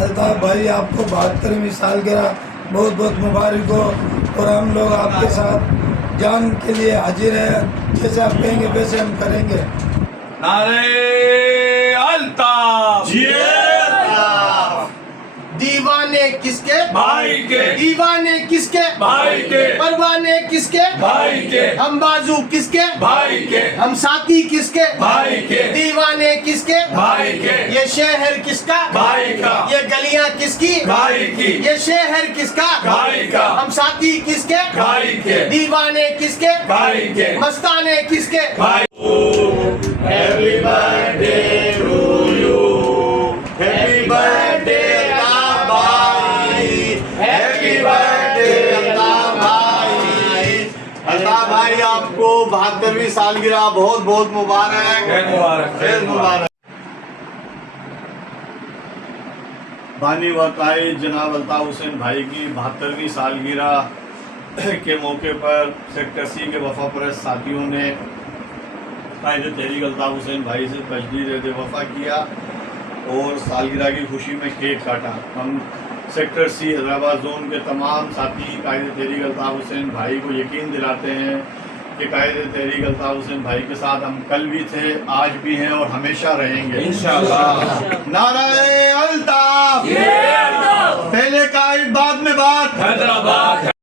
अल्ताफ भाई आपको 72वीं सालगिरह बहुत बहुत मुबारक हो और हम लोग आपके साथ जान के लिए हाजिर है। जैसे आप कहेंगे वैसे हम करेंगे। नारे अल्ताफ दीवाने किसके भाई के, दीवाने किसके भाई के, परवाने किसके भाई के, हम बाजू किसके भाई के, हम साथी किसके भाई के, दीवाने किसके भाई के, ये शहर किसका भाई का, ये गलियां किसकी भाई की, ये शहर किसका भाई का, हम साथी किसके भाई के, दीवाने किसके भाई के, मस्ताने किसके भाई। Happy birthday to you, happy birthday Altaf भाई, हैप्पी बर्थडे अल्ताफ भाई। अल्ताफ भाई आपको 72वीं सालगिरह बहुत बहुत मुबारक। खैर मुबारक, खैर मुबारक। बानी वकाई जनाब अल्ताफ हुसैन भाई की 72वीं सालगिरह के मौके पर सेक्टर सी के वफा परस्त साथियों ने कायदे तहरीक अल्ताफ हुसैन भाई से तजदीद वफा किया और सालगिरह की खुशी में केक काटा। हम सेक्टर सी हैदराबाद जोन के तमाम साथी कायदे तहरीक अल्ताफ हुसैन भाई को यकीन दिलाते हैं कि कायदे तहरीक अल्ताफ हुसैन भाई के साथ हम कल भी थे, आज भी हैं और हमेशा रहेंगे इंशाअल्लाह। नारे अल्ताफ, पहले कायद बाद में बात। हैदराबाद।